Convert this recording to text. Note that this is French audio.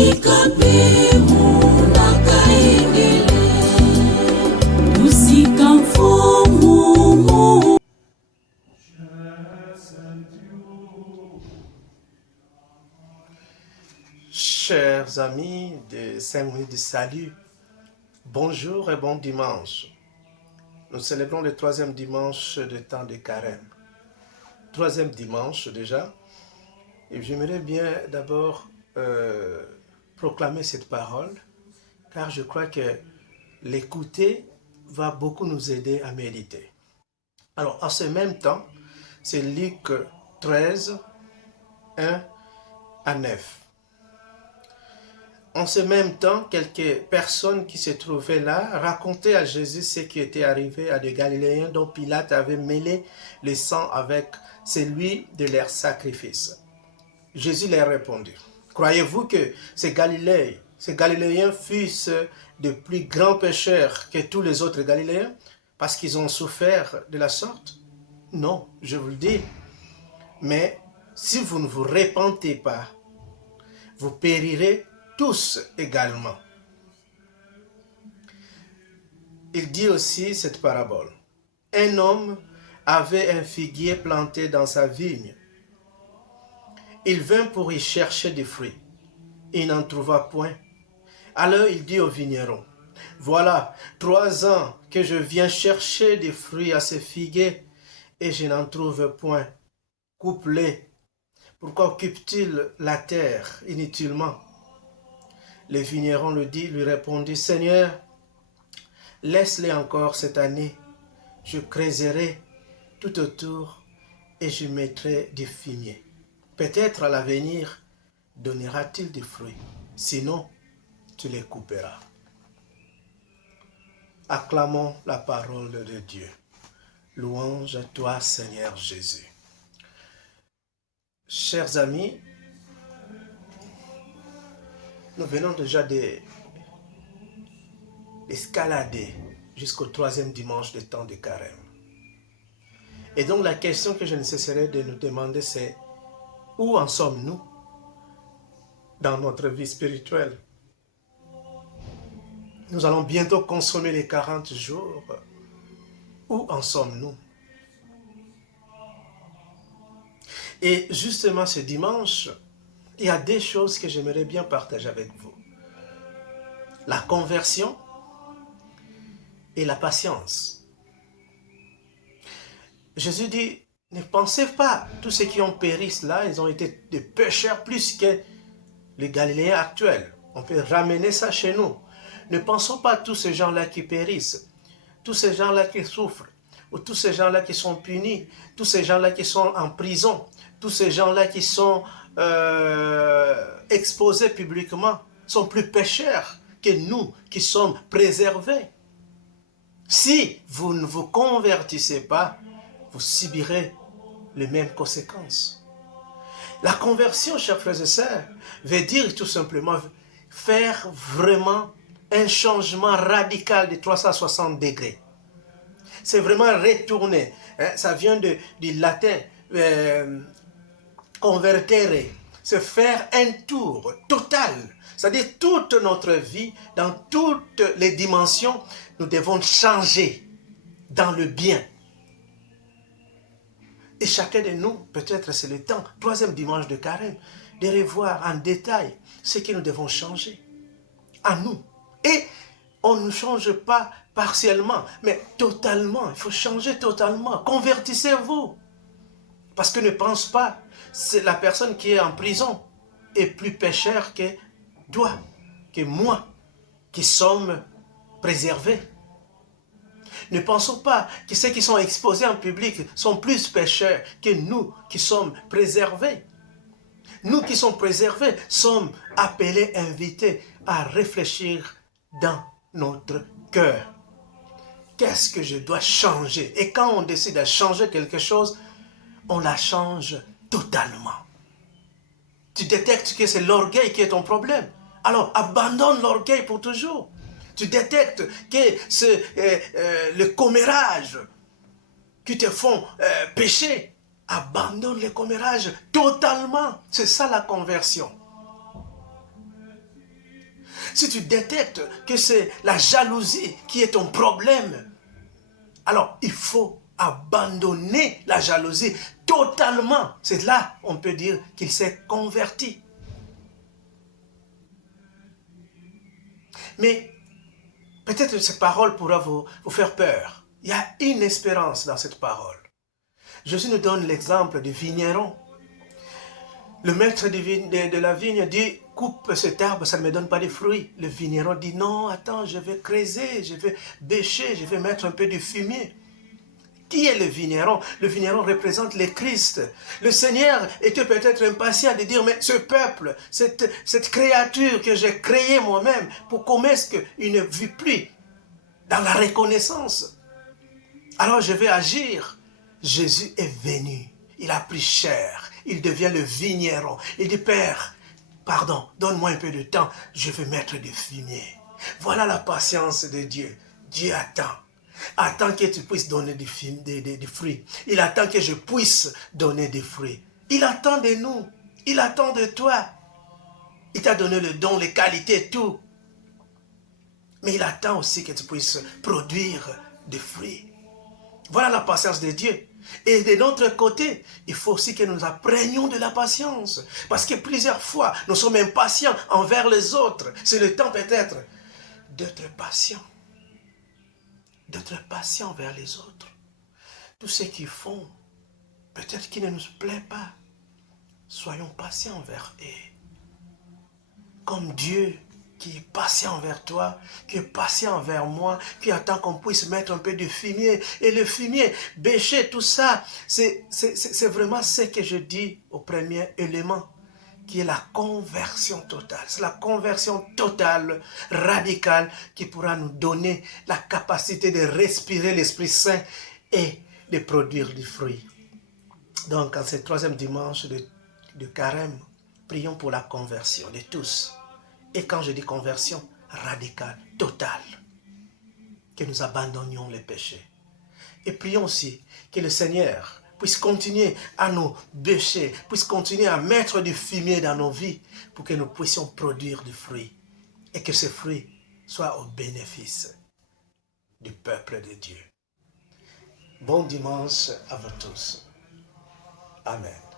Chers amis de 5 minutes de salut, bonjour et bon dimanche. Nous célébrons le 3e dimanche de temps de carême. 3e dimanche déjà. Et j'aimerais bien d'abord proclamer cette parole, car je crois que l'écouter va beaucoup nous aider à méditer. Alors, en ce même temps, c'est Luc 13, 1 à 9. En ce même temps, quelques personnes qui se trouvaient là racontaient à Jésus ce qui était arrivé à des Galiléens dont Pilate avait mêlé le sang avec celui de leur sacrifice. Jésus leur répondit, « Croyez-vous que ces Galiléens fussent de plus grands pécheurs que tous les autres Galiléens parce qu'ils ont souffert de la sorte? Non, je vous le dis. Mais si vous ne vous repentez pas, vous périrez tous également. » Il dit aussi cette parabole. Un homme avait un figuier planté dans sa vigne. Il vint pour y chercher des fruits. Il n'en trouva point. Alors il dit au vigneron, « Voilà 3 ans que je viens chercher des fruits à ce figuier et je n'en trouve point. Coupe-les. Pourquoi occupe-t-il la terre inutilement? » Le vigneron lui répondit, « Seigneur, laisse-les encore cette année. Je creuserai tout autour et je mettrai des fumiers. Peut-être à l'avenir donnera-t-il des fruits. Sinon, tu les couperas. » Acclamons la parole de Dieu. Louange à toi, Seigneur Jésus. Chers amis, nous venons déjà d'escalader jusqu'au 3e dimanche de temps de carême. Et donc la question que je ne cesserai de nous demander, c'est où en sommes-nous dans notre vie spirituelle? Nous allons bientôt consommer les 40 jours. Où en sommes-nous? Et justement ce dimanche, il y a des choses que j'aimerais bien partager avec vous. La conversion et la patience. Jésus dit, ne pensez pas, tous ceux qui ont péri là, ils ont été des pécheurs plus que les Galiléens actuels. On peut ramener ça chez nous. Ne pensons pas à tous ces gens-là qui périssent, tous ces gens-là qui souffrent, ou tous ces gens-là qui sont punis, tous ces gens-là qui sont en prison, tous ces gens-là qui sont exposés publiquement, sont plus pécheurs que nous qui sommes préservés. Si vous ne vous convertissez pas, vous subirez les mêmes conséquences. La conversion, chers frères et sœurs, veut dire tout simplement faire vraiment un changement radical de 360 degrés. C'est vraiment retourner. Ça vient du latin convertere. C'est faire un tour total. C'est-à-dire toute notre vie, dans toutes les dimensions, nous devons changer dans le bien. Et chacun de nous, peut-être c'est le temps, 3e dimanche de carême, de revoir en détail ce que nous devons changer à nous. Et on ne change pas partiellement, mais totalement. Il faut changer totalement. Convertissez-vous. Parce que ne pense pas, c'est la personne qui est en prison est plus pécheur que toi, que moi, qui sommes préservés. Ne pensons pas que ceux qui sont exposés en public sont plus pécheurs que nous qui sommes préservés. Nous qui sommes préservés sommes appelés, invités à réfléchir dans notre cœur. Qu'est-ce que je dois changer? Et quand on décide de changer quelque chose, on la change totalement. Tu détectes que c'est l'orgueil qui est ton problème. Alors abandonne l'orgueil pour toujours. Tu détectes que c'est le commérage qui te font pécher. Abandonne le commérage totalement. C'est ça la conversion. si tu détectes que c'est la jalousie qui est ton problème, alors il faut abandonner la jalousie totalement. C'est là, on peut dire qu'il s'est converti. Mais peut-être que cette parole pourra vous faire peur. Il y a une espérance dans cette parole. Jésus nous donne l'exemple du vigneron. Le maître de la vigne dit, coupe cet arbre, ça ne me donne pas de fruits. Le vigneron dit, non, attends, je vais creuser, je vais bêcher, je vais mettre un peu de fumier. Qui est le vigneron? Le vigneron représente le Christ. Le Seigneur était peut-être impatient de dire, mais ce peuple, cette créature que j'ai créée moi-même, comment est-ce qu'il ne vit plus dans la reconnaissance? Alors je vais agir. Jésus est venu, il a pris chair, il devient le vigneron. Il dit, Père, pardon, donne-moi un peu de temps, je vais mettre du fumier. Voilà la patience de Dieu. Dieu attend que tu puisses donner des fruits. Il attend que je puisse donner des fruits. Il attend de nous, il attend de toi. Il t'a donné le don, les qualités, tout. Mais il attend aussi que tu puisses produire des fruits. Voilà la patience de Dieu. Et de notre côté, il faut aussi que nous apprenions de la patience. Parce que plusieurs fois, nous sommes impatients envers les autres. C'est le temps peut-être d'être patient. D'être patient envers les autres. Tout ce qu'ils font, peut-être qu'il ne nous plaît pas. Soyons patients envers eux. Comme Dieu qui est patient envers toi, qui est patient envers moi, qui attend qu'on puisse mettre un peu de fumier. Et le fumier, bêcher, tout ça, c'est vraiment ce que je dis au premier élément, qui est la conversion totale. C'est la conversion totale, radicale, qui pourra nous donner la capacité de respirer l'Esprit Saint et de produire du fruit. Donc, en ce troisième dimanche de Carême, prions pour la conversion de tous. Et quand je dis conversion, radicale, totale, que nous abandonnions les péchés. Et prions aussi que le Seigneur puisse continuer à nous bêcher, puisse continuer à mettre du fumier dans nos vies pour que nous puissions produire du fruit. Et que ce fruit soit au bénéfice du peuple de Dieu. Bon dimanche à vous tous. Amen.